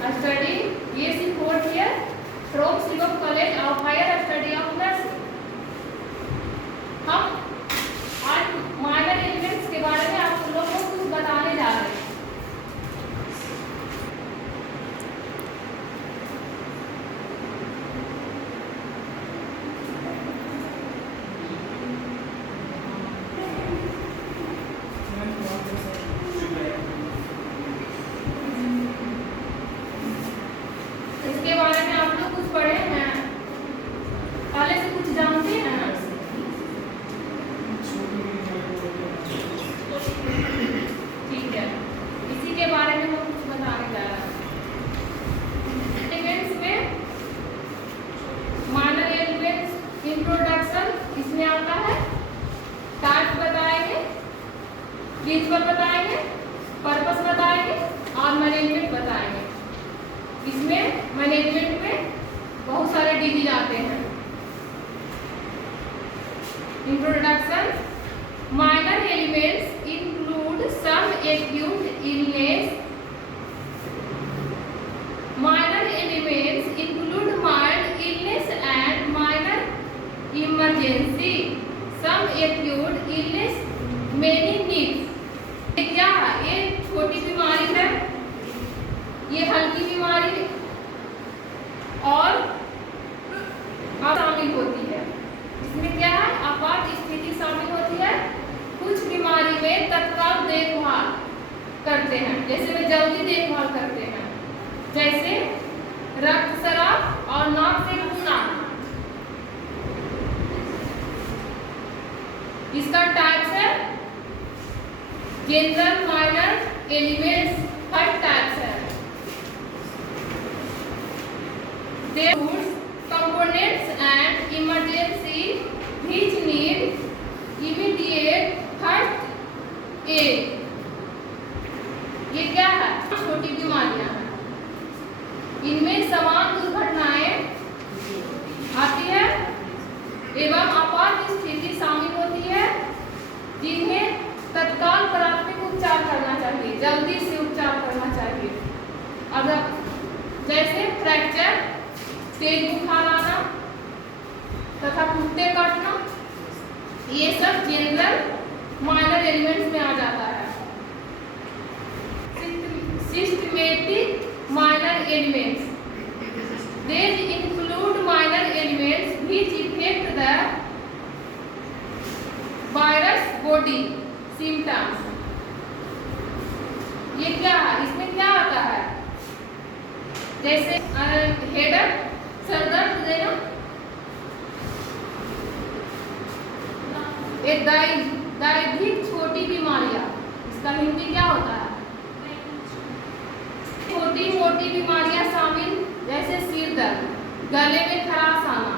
study BSc fourth year from Shivam College of Higher Study of Nursing। हम आज minor elements के बारे में आप लोगों को कुछ बताने जा रहे हैं। इसके बारे में आप लोग कुछ पढ़े हैं, पहले से कुछ जानते हैं? ठीक है, इसी के बारे में हम कुछ बताने जा रहे हैं। एलिमेंट्स में माइनर एलिमेंट्स इंट्रोडक्शन इसमें आता है। टाइप बताएंगे, प्रिंसिपल बताएंगे, पर्पस बताएंगे और मैनेजमेंट बताएंगे। इसमें मैनेजमेंट में बहुत सारे डिवीजन आते हैं। Introduction, minor elements include some acute illness. Minor elements include mild illness and minor emergency. Some acute illness many needs. क्या है? ये छोटी बीमारी है, ये हल्की बीमारी और शामिल होती है। इसमें क्या है? आपात स्थिति शामिल होती है। कुछ बीमारी में तत्काल देखभाल करते हैं, जैसे वे जल्दी देखभाल करते हैं, जैसे रक्तस्राव और नाक से खून आना। इसका टाइप्स है जनरल, माइनर एलिमेंट्स। हर टाइप्स है। They use components and emergency which need immediate first aid। ये क्या है? छोटी बीमारियां हैं। इनमें समान दुर्घटनाएं आती है एवं आपात स्थिति शामिल होती है, जिन्हें तत्काल प्राथमिक उपचार करना चाहिए, जल्दी से उपचार करना चाहिए। अगर जैसे फ्रैक्चर, तेज बुखार आना तथा कुत्ते काटना, ये सब जनरल माइनर एलिमेंट्स में आ जाता है। Systematic minor elements, they include minor elements which effect the virus body symptoms. ये क्या है? इसमें क्या आता है? जैसे हेडेक, सर दर्द देना, दैहिक छोटी बीमारियां। इसका हिंदी क्या होता है? छोटी मोटी बीमारियां शामिल, जैसे सिर दर्द, गले में खराश आना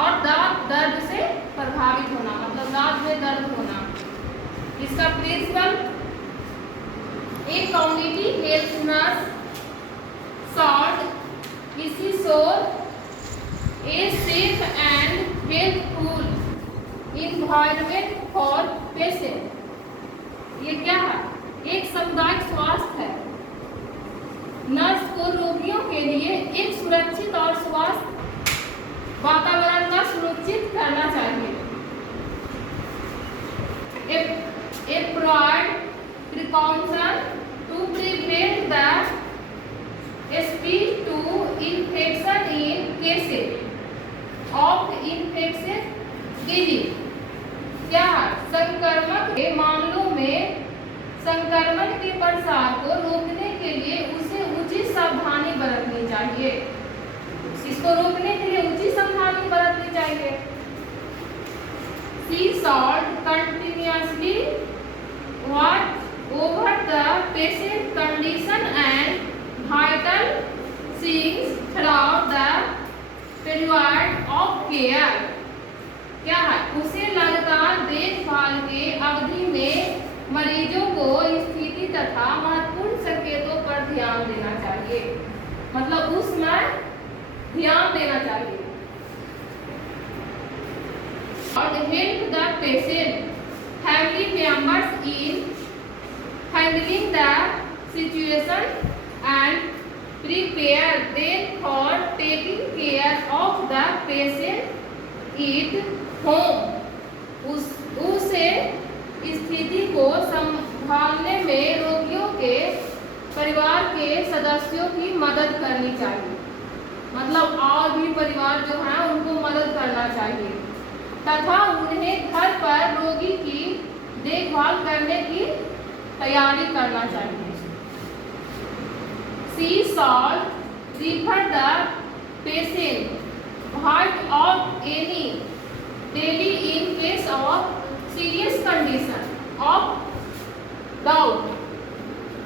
और दांत दर्द से प्रभावित होना, मतलब दांत में दर्द होना। इसका प्रिंसिपल, एक कम्युनिटी हेल्थ नर्स सॉल्ट इसी सोर a safe and helpful environment for patient. ये क्या है? एक सामुदायिक स्वास्थ्य है। नर्स को रोगियों के लिए एक सुरक्षित और स्वास्थ्य वातावरण का सुनिश्चित करना चाहिए। Employed precaution to prevent the spread to infection in cases of infectious disease। क्या है? संक्रमण के मामलों में संक्रमण के प्रसार को रोकने के लिए उसे उचित सावधानी बरतनी चाहिए। इसको रोकने के लिए उचित सावधानी बरतनी चाहिए। Sea salt continuously watch over the patient condition and vital signs throughout the period of care। क्या है? उसे लगातार देखभाल के अवधि में मरीजों को स्थिति तथा महत्वपूर्ण संकेतों पर ध्यान देना चाहिए, मतलब उसमें ध्यान देना चाहिए। और help the patient family members in handling the situation and prepare them for taking care of the patient at home। उसे स्थिति को संभालने में रोगियों के परिवार के सदस्यों की मदद करनी चाहिए। मतलब और भी परिवार जो है उनको मदद करना चाहिए तथा उन्हें घर पर रोगी की देखभाल करने की तैयारी करना चाहिए। She should refer the patient ward of any daily in case of serious condition of doubt।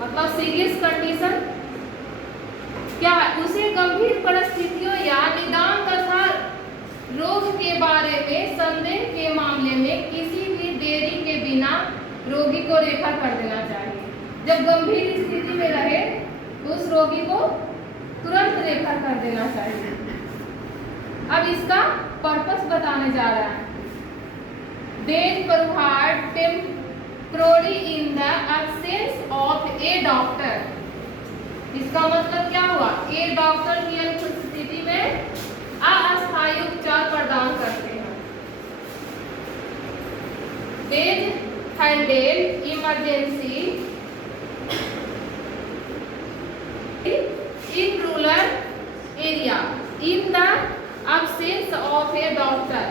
मतलब सीरियस कंडीशन क्या है? उसे गंभीर परिस्थितियों या निदान तथा रोग के बारे में संदेह के मामले में किसी भी देरी के बिना रोगी को रेफर कर देना चाहिए। जब गंभीर स्थिति में रहे तो उस रोगी को तुरंत रेफर कर देना चाहिए। अब इसका पर्पस बताने जा रहा है। They provide temporary in the absence of a doctor। इसका मतलब क्या हुआ? एक डॉक्टर की अनुपस्थिति में अस्थायी उपचार प्रदान करते हैं। They handle emergency in rural area in the absence of a doctor।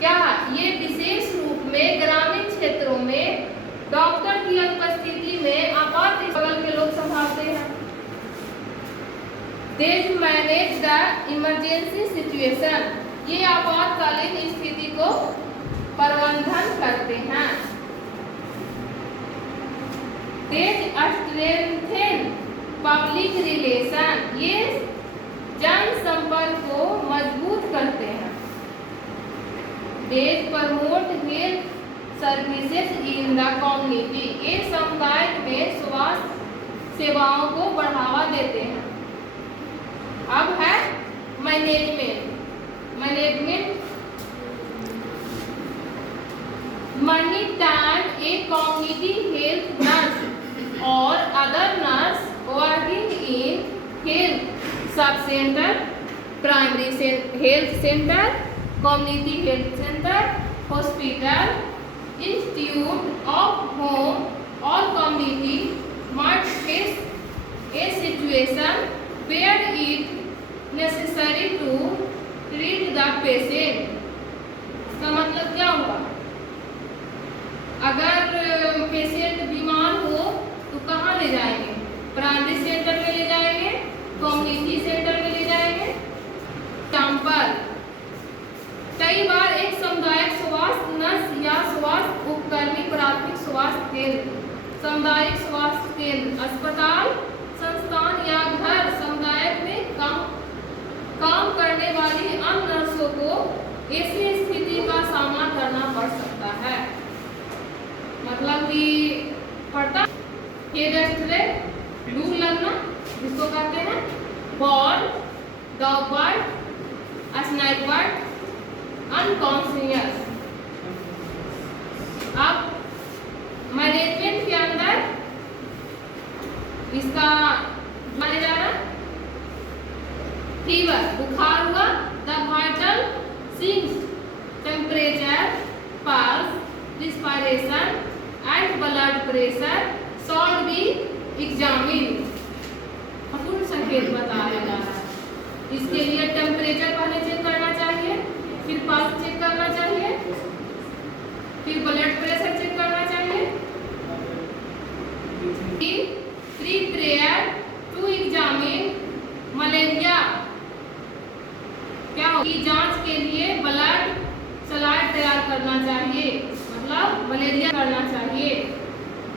क्या ये विशेष रूप में ग्रामीण क्षेत्रों में डॉक्टर की अनुपस्थिति में आपात बगल के लोग संभालते हैं। They manage the emergency situation। ये आपातकालीन स्थिति को प्रबंधन करते हैं। They strengthen public relation। ये जनसंपर्क को मजबूत करते हैं। They promote health services in the community। ये समुदाय में स्वास्थ्य सेवाओं को बढ़ावा देते हैं। अब है management. Monitor a community health nurse और other nurse working in health sub centre, primary health centre, community health centre, hospital, institute of home और community might face a situation where it necessary to treat the patient। इसका मतलब क्या हुआ? अगर patient बीमार हो तो कहाँ ले जाएंगे? प्राइमरी सेंटर में ले जाएंगे, कम्युनिटी सेंटर में ले जाएंगे। एग्जाम्पल, कई बार एक सामुदायिक स्वास्थ्य नर्स या स्वास्थ्य उपकर्मी प्राथमिक स्वास्थ्य केंद्र, सामुदायिक स्वास्थ्य केंद्र, अस्पताल, संस्थान या घर सामुदायिक में काम करने वाली अन्य नर्सों को ऐसी स्थिति का सामना करना पड़ सकता है। मतलब कि पड़ता लू लगना, जिसको कहते हैं ball, dog bite, snake bite, unconscious. अब मैनेजमेंट के अंदर इसका माने जा रहा फीवर, बुखार हुआ, the vital signals, temperature, pulse, respiration and blood pressure should be examined. पूर्ण संकेत बताया जा रहा है। इसके लिए टेम्परेचर पहले चेक करना चाहिए, फिर पल्स चेक करना चाहिए, फिर ब्लड प्रेशर चेक करना चाहिए। Prepare to examine malaria. क्या होगी? जांच के लिए ब्लड सलाइड तैयार करना चाहिए, मतलब मलेरिया करना चाहिए।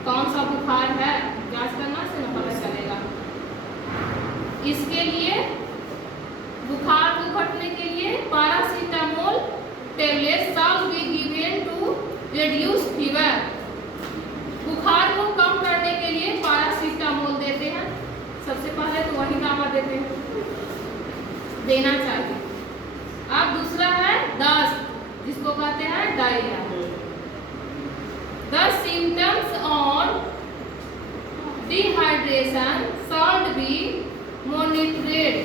कौन सा बुखार है जांच करना से न पता चलेगा। इसके लिए बुखार को घटने के लिए paracetamol tablet shall be given to reduce fever. बुखार को कम करने के लिए पैरासीटामोल देते हैं। सबसे पहले तो वही दवा देते हैं, देना चाहिए। अब दूसरा है दस्त, जिसको कहते हैं diarrhoea. The symptoms on dehydration should be मॉनिटरेड,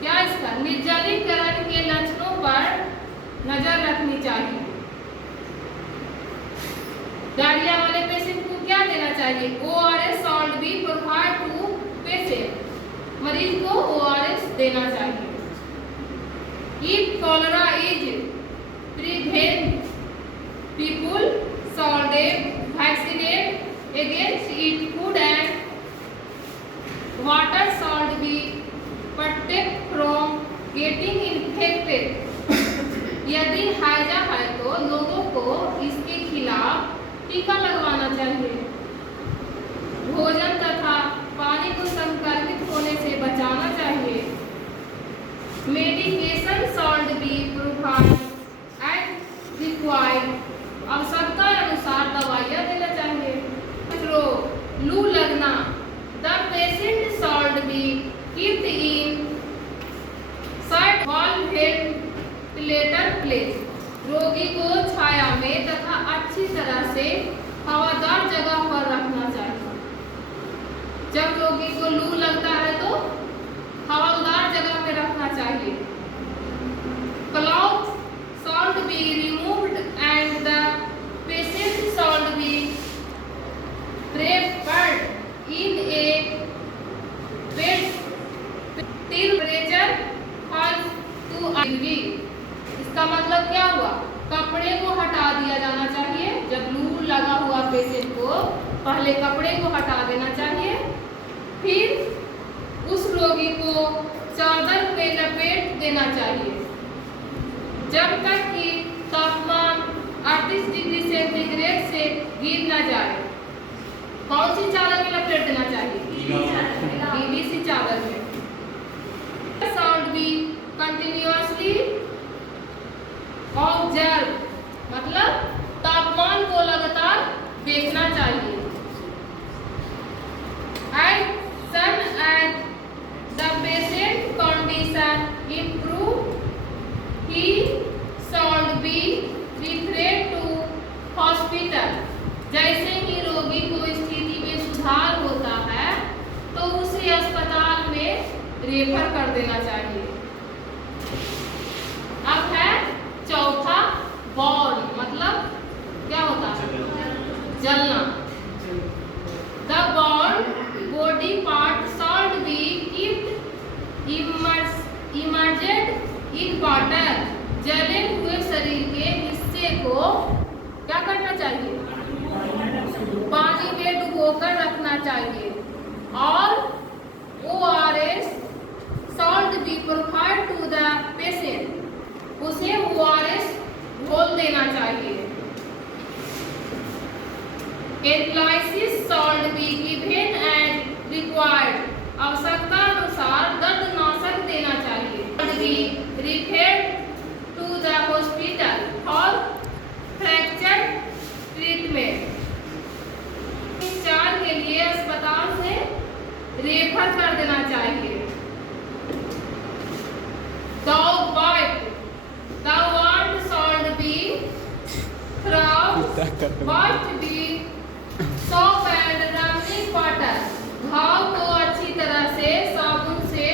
क्या इसका निर्जलीकरण के लक्षणों पर नजर रखनी चाहिए। डायरिया वाले पेशेंट को क्या देना चाहिए? ORS salt be provide to patient, मरीज को ORS देना चाहिए। If cholera is prevent people should vaccinate against it, food and water should be protect from getting infected। यदि हैजा है तो लोगों को इसके खिलाफ टीका लगवाना चाहिए। भोजन तथा पानी को संक्रमित होने से बचाना चाहिए। Medication should be provided as required, आवश्यकता अनुसार दवाइयाँ देना चाहिए। लू लगना, the patient should be kept in shade wall ventilator place, रोगी को छाया में तथा अच्छी तरह से हवादार जगह पर रखना चाहिए। जब रोगी को लू लगता है तो हवादार जगह में रखना चाहिए। Cloth should be removed and the patient should be prepared in a bed temperature equal to degree। इसका मतलब क्या हुआ? कपड़े को हटा दिया जाना चाहिए। जब लू लगा हुआ पेशेंट को पहले कपड़े को हटा देना चाहिए, फिर उस रोगी को चादर में लपेट देना चाहिए जब तक कि तापमान 38 डिग्री सेंटीग्रेड से गिर न जाए। कौन सी चादर में लपेट देना चाहिए? BBC चादर में। साउंड भी कंटिन्यूअसली ऑब्जर्व, मतलब तापमान को लगातार देखना चाहिए। As soon as the patient condition improve he should be referred to hospital। जैसे ही रोगी को स्थिति में सुधार होता है तो उसे अस्पताल में रेफर कर देना चाहिए। अब है चौथा बर्न, मतलब क्या होता है? जलना। The burned body part should be kept immersed in water। जले हुए शरीर के हिस्से को क्या करना चाहिए? पानी में डुबोकर रखना चाहिए। और ORS should be provided to the patient, उसे ORS घोल देना चाहिए। Analgesics should be given as required, आवश्यकता अनुसार दर्दनाशक देना चाहिए। Should be referred to the hospital for fracture treatment, उपचार के लिए अस्पताल से रेफर कर देना चाहिए। Dog bite, the wound should be washed with soap and running water। घाव को अच्छी तरह से साबुन से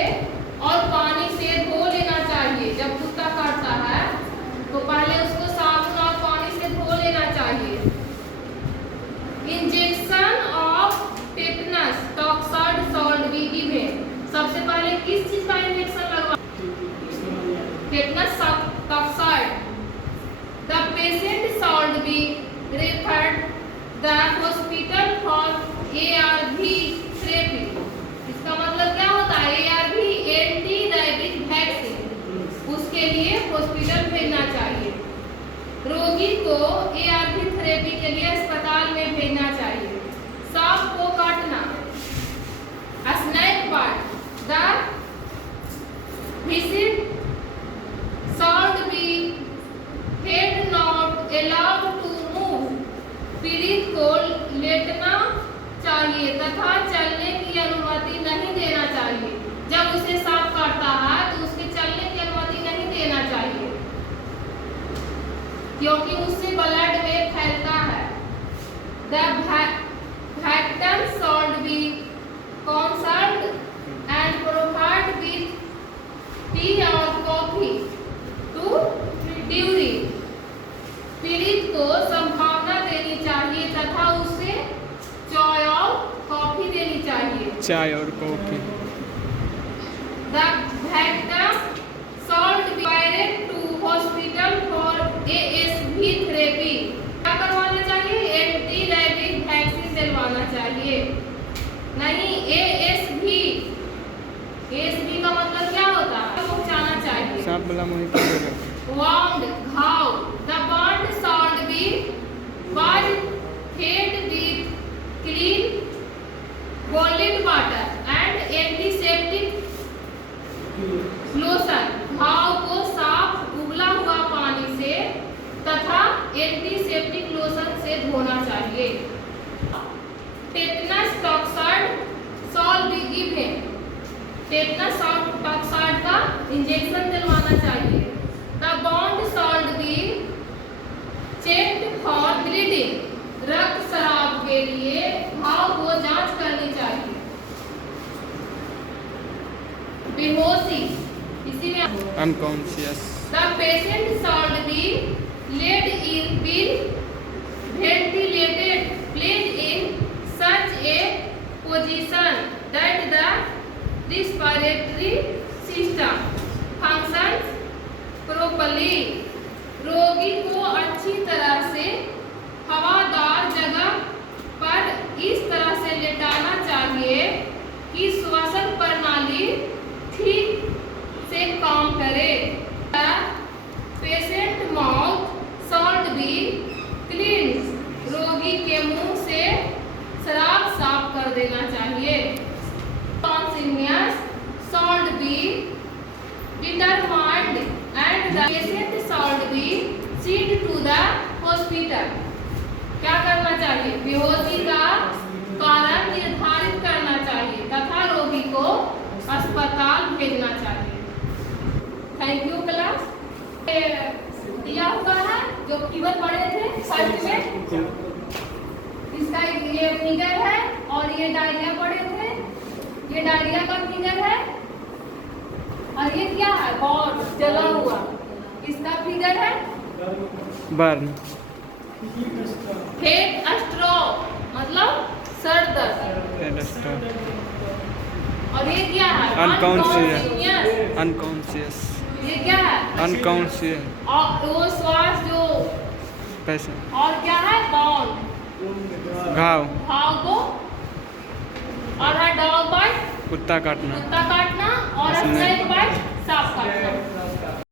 और पानी से धो लेना चाहिए। जब कुत्ता काटता है तो पहले उसको साबुन और पानी से धो लेना चाहिए। Injection of tetanus toxoid should be given, सबसे पहले किस चीज का इंजेक्शन लगवा? Tetanus toxoid. The patient should be referred the hospital for ARV therapy। इसका मतलब क्या होता है? ARV एंटी रेबीज वैक्सीन, उसके लिए हॉस्पिटल भेजना चाहिए। रोगी को ARV थेरेपी के लिए अस्पताल में भेजना चाहिए। सांप को काटना, snake bite, the visit should be head not allowed to move, पीड़ित को लेटना चाहिए तथा चलने की अनुमति नहीं देना चाहिए। जब उसे सांप काटता है तो उसके चलने की अनुमति नहीं देना चाहिए, क्योंकि उससे ब्लड में फैलता है। The victim should be counseled and चाय और coffee. The victim sold required to hospital for ASV therapy. क्या करवाना चाहिए? एंटी रैबिस वैक्सीन दिलवाना चाहिए। नहीं, ASV। ASV का मतलब क्या होता है? पहुंचाना चाहिए। सांप वाला मुंह Wound, घाव। The wound should be was fed with clean boiling water and antiseptic lotion. घाव को साफ उबला हुआ पानी से तथा एंटीसेप्टिक लोशन से धोना चाहिए। Tetanus toxoid shawl be given. Tetanus toxoid का इंजेक्शन दिलवाना चाहिए। The bond shawl be checked for bleeding. रक्त स्राव के लिए घाव को जांच करनी चाहिए। बेहोशी, इसी में unconscious. The patient should be laid in ventilated place in such a position that the respiratory system functions properly. रोगी को अच्छी तरह से हवादार जगह पर इस तरह से लेटाना चाहिए कि श्वसन प्रणाली ठीक से काम करे। Patient mouth should be cleansed। रोगी के मुंह से शराब साफ कर देना चाहिए। Conscience should be determined and the patient should be sent to the hospital। क्या करना चाहिए? बेहोशी का कारण निर्धारित करना चाहिए तथा रोगी को अस्पताल भेजना चाहिए। Thank you class. दिया हुआ है जो फिगर पढ़े थे फर्स्ट में, इसका ये फिगर है और ये डायरिया पढ़े थे, ये डायरिया का फिगर है और ये क्या है? बॉड जला हुआ, इसका फिगर है बर्न। हेड स्ट्रोक मतलब सर दर्द। और ये क्या है? अनकॉन्शियस। अनकॉन्शियस। ये क्या है? अनकॉन्शियस। और वो श्वास जो पेशेंट। और क्या है? बाउंड, घाव। घाव को और है डॉग बाइट, कुत्ता काटना। कुत्ता काटना और स्नेक बाइट, सांप काटना।